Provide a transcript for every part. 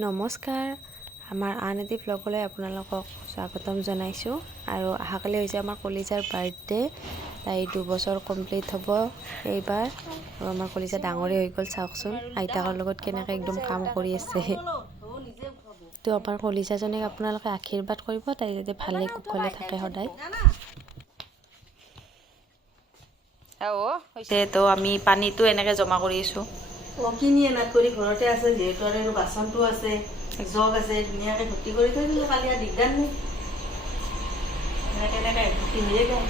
নমস্কাৰ, আমাৰ আন এটি ব্লগলৈ আপোনালোকক স্বাগতম জনাইছোঁ। আৰু অহাকালি হৈছে আমাৰ কলিজাৰ বাৰ্থডে। তাই 2 বছৰ কমপ্লিট হ'ব এইবাৰ। আৰু আমাৰ কলিজা ডাঙৰেই হৈ গ'ল, চাওকচোন আইতাকৰ লগত কেনেকৈ একদম কাম কৰি আছে। তো আমাৰ কলিজাজনীক আপোনালোকে আশীৰ্বাদ কৰিব, তাই যাতে ভালে কুশলে থাকে সদায়। তো আমি পানীটো এনেকৈ জমা কৰি আছোঁ। কিনি এনাত কৰি ঘৰতে আছে, যিহেতু আৰু বাচনটো আছে, জগ আছে, ধুনীয়াকৈ ভৰ্তি কৰি থৈ দিলোঁ। কালি আৰু দিগদাৰ নাই, এনেকৈ কিনিয়ে যায়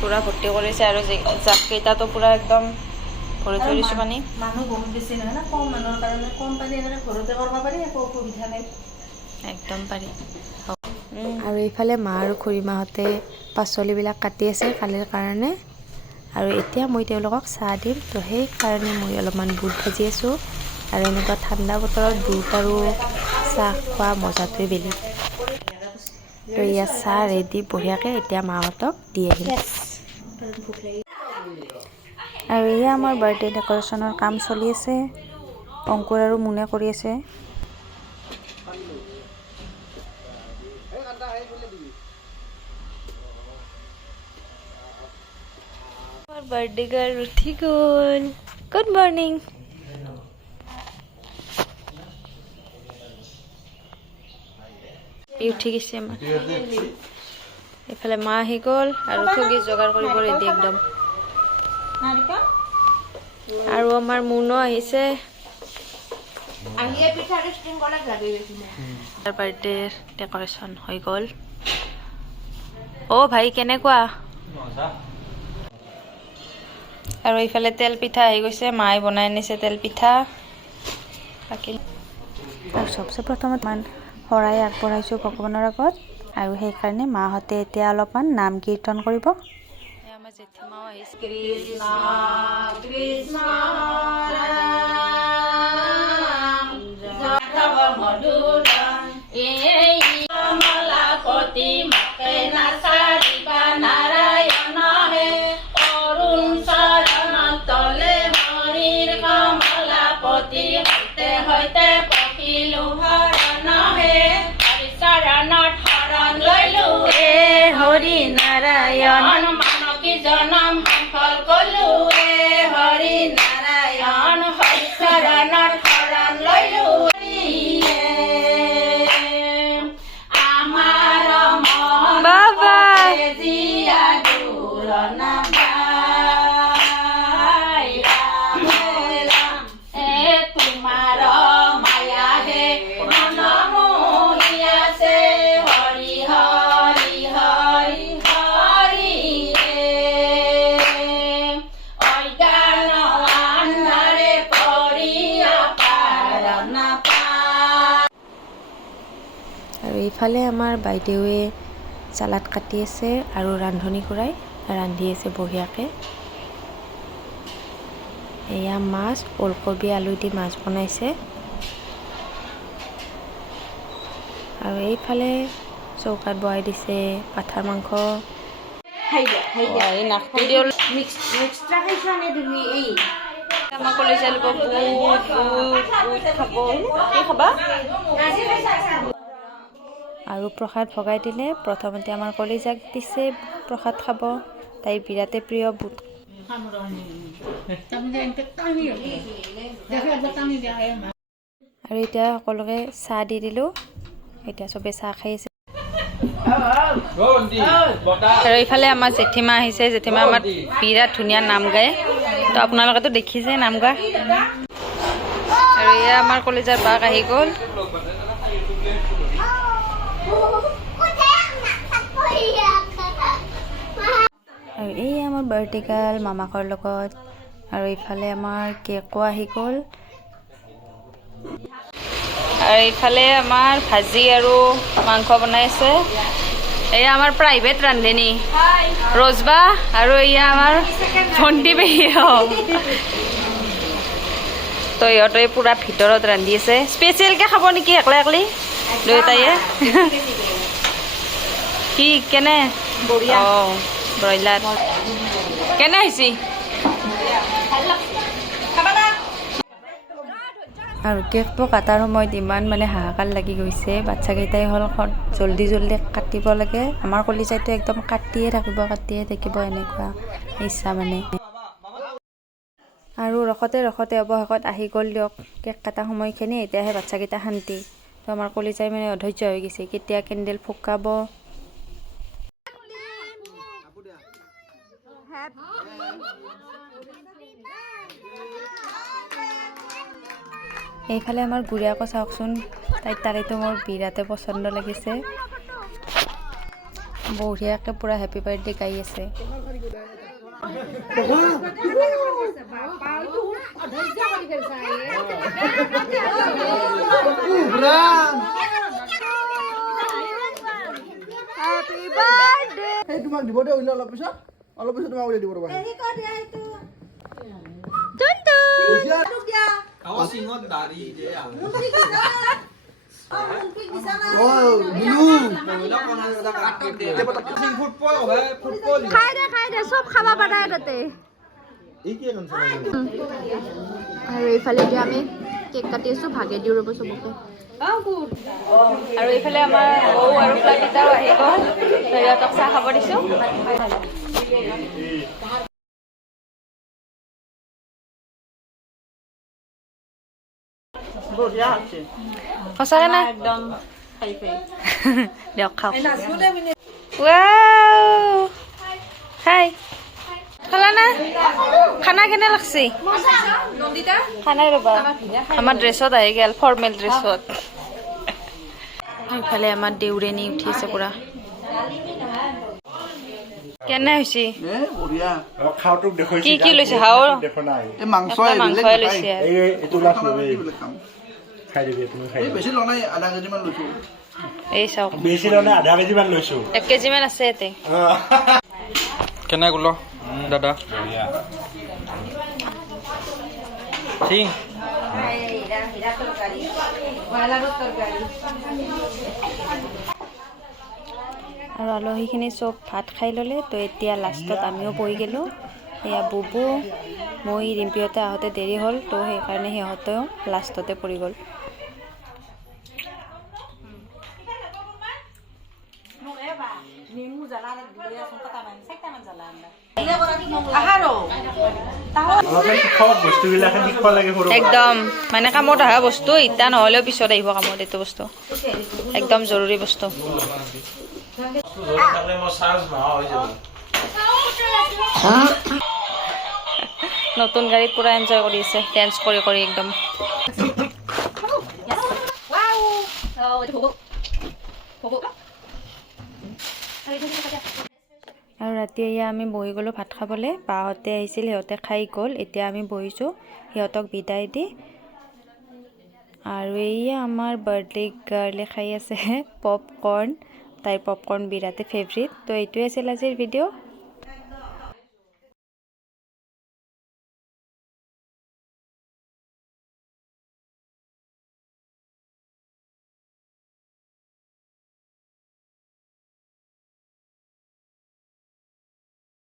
পূৰা ভৰ্তি কৰিছে। আৰু জাককেইটাতো পূৰা একদম ভৰি থৈ দিছোঁ পানী। মানুহ বহুত বেছি নহয় না, কম মানুহৰ কাৰণে কম পানী এনেকৈ ঘৰতে কৰিব পাৰি, একো অসুবিধা নাই, একদম পাৰি। আৰু এইফালে মা আৰু খুৰীমাহঁতে পাচলিবিলাক কাটি আছে কালিৰ কাৰণে। আৰু এতিয়া মই তেওঁলোকক চাহ দিম, তো সেইকাৰণে মই অলপমান বুট ভাজি আছোঁ। আৰু এনেকুৱা ঠাণ্ডা বতৰত বুট আৰু চাহ খোৱা মজাটোৱে বেলেগ। তো ইয়াত চাহ ৰেডি বঢ়িয়াকৈ, এতিয়া মাহঁতক দি আহিম। আৰু এয়া আমাৰ বাৰ্থডে ডেক'ৰেশ্যনৰ কাম চলি আছে, অংকুৰ আৰু মুনে কৰি আছে। বাৰ্থডে গাৰ্ল উঠি গ'ল। Good morning. উঠি গৈছে আমাৰ। এইফালে মা আহি গ'ল আৰু ঠগি যোগাৰ কৰিব ৰেডি একদম। আৰু আমাৰ মুনো আহিছে। বাৰ্থডে ডেক'ৰেশ্যন হৈ গ'ল। অ' ভাই কেনেকুৱা? আৰু এইফালে তেল পিঠা আহি গৈছে, মায়ে বনাই আনিছে তেল পিঠা। আৰু চবচে প্ৰথমত শৰাই আগবঢ়াইছোঁ ভগৱানৰ আগত। আৰু সেইকাৰণে মাহঁতে এতিয়া অলপমান নাম কীৰ্তন কৰিব। আমাৰ জেঠীমাও আহিছে। কৃষ্ণ কৃষ্ণ ৰাম যাদৱ মধুসূদন এই কমলাপতি মকে নাচাৰিবা নাৰায়ণ হে অৰুণ চৰণ তলে হৰিৰ কমলাপতি সৈতে সৈতে পখিলো হৰণ হে হৰি চৰণত শৰণ লৈলো হে হৰি নাৰায়ণ মানৱী জনম সফল কলো হে হৰি নাৰায়ণ হৰি চৰণত শৰণ লৈলো আমাৰ মন জীয়া দুৰণা তোমাৰ মায়া হে মন মোহিয়া আছে হৰি হৰি হৰি হৰি অজ্ঞান আন্ধাৰে পৰিয়া পাৰ নাপায়। আৰু এইফালে আমাৰ বাইদেৱে চালাড কাটি আছে আৰু ৰান্ধনি খুৰাই ৰান্ধি আছে বঢ়িয়াকৈ। এয়া মাছ, ওলকবি আলু দি মাছ বনাইছে। আৰু এইফালে চৌকাত বহাই দিছে পাঠাৰ মাংস। আমাৰ কলিজা ল'ব বুট খাব। কি খাবা? আৰু প্ৰসাদ ভগাই দিলে। প্ৰথমতে আমাৰ কলিজাক দিছে প্ৰসাদ খাব, তাইৰ বিৰাটে প্ৰিয় বুট। আৰু এতিয়া সকলোকে চাহ দি দিলোঁ। এতিয়া চবেই চাহ খাই আছে। আৰু এইফালে আমাৰ জেঠীমা আহিছে। জেঠীমা আমাৰ বিৰাট ধুনীয়া নাম গায়, তো আপোনালোকেতো দেখিছে নাম গোৱা। আৰু এয়া আমাৰ কলেজৰ বাক আহি গ'ল। আৰু এই আমাৰ বাৰ্থডে গাৰ্ল মামাকৰ লগত। আৰু এইফালে আমাৰ কেকো আহি গ'ল। আৰু এইফালে আমাৰ ভাজি আৰু মাংস বনাইছে। এয়া আমাৰ প্ৰাইভেট ৰান্ধনী ৰজবা। আৰু এয়া আমাৰ ভণ্টি পেহী। তো ইহঁতে পূৰা ভিতৰত ৰান্ধি আছে। স্পেচিয়েলকৈ খাব নেকি একলা একলি দুয়োটাইয়ে? কি কেনে? অঁ ব্ৰইলাৰ কেনে হৈছে? আৰু কেকটো কাটাৰ সময়ত ইমান মানে হাহাকাৰ লাগি গৈছে। বাচ্চাকেইটাই হ'ল জল্দি জল্দি কাটিব লাগে। আমাৰ কলিজাইটো একদম কাটিয়ে থাকিব এনেকুৱা ইচ্ছা মানে। আৰু ৰখতে অৱশেষত আহি গ'ল দিয়ক কেক কটা সময়খিনি। এতিয়াহে বাচ্চাকেইটা শান্তি। তো আমাৰ কলিজাই মানে অধৈৰ্য হৈ গৈছে, কেতিয়া কেণ্ডেল ফুকাব। এইফালে আমাৰ গুড়িয়াকো চাওকচোন, তাইৰ তাৰিটো মোৰ বিৰাটে পচন্দ লাগিছে। বঢ়িয়াকৈ পূৰা হেপী বাৰ্থডে গাই আছে। তোমাক দিব দে অলপ পিছত তোমাক উলিয়াই দিব ৰবা। চব খাব পাৰে তাতে। আৰু এইফালে এতিয়া আমি কেক কাটি আছো, ভাগে দিওঁ ৰ'ব চবকে। আৰু এইফালে আমাৰ বৌ আৰু প্লাবিতাও আহি গ'ল, সিহঁতক চাহ খাব দিছো। সঁচাকে না একদম খাই দিয়ক খাওক। ৱাও হাই খালা না? খানা কেনে লাগছে? খানাই ৰ'বা, আমাৰ ড্ৰেছত আহি গ'ল, ফৰ্মেল ড্ৰেছত। এইফালে আমাৰ দেউৰেনি উঠি আছে পুৰা। কেনে হৈছে? কি লৈছে? হাও মাংসই লৈছে। এই চাওক, 1 কেজি মান আছে ইয়াতে। কেনে গ'ল দাদা? ঠিক আৰু আলহীখিনি চব ভাত খাই ল'লে। তো এতিয়া লাষ্টত আমিও বহি গ'লোঁ। এয়া বুবু, মই, ৰিম্পিহঁতে আহোঁতে দেৰি হ'ল, তো সেইকাৰণে সিহঁতেও লাষ্টতে পৰি গ'ল। একদম মানে কামত অহা বস্তু, এতিয়া নহ'লেও পিছত আহিব কামত। এইটো বস্তু একদম জৰুৰী বস্তু। নতুন গাড়ীত পুৰা এনজয় কৰি আছে, ডেন্স কৰি একদম। আৰু ৰাতি এয়া আমি বহি গ'লোঁ ভাত খাবলৈ। বাহঁতে আহিছিল, সিহঁতে খাই গ'ল। এতিয়া আমি বহিছোঁ সিহঁতক বিদায় দি। আৰু এয়া আমাৰ বাৰ্থডে গাৰ্লে খাই আছে পপকৰ্ণ। তাইৰ পপকৰ্ণ বিৰাটে ফেভৰেট। তো এইটোৱে আছিল আজিৰ ভিডিঅ'।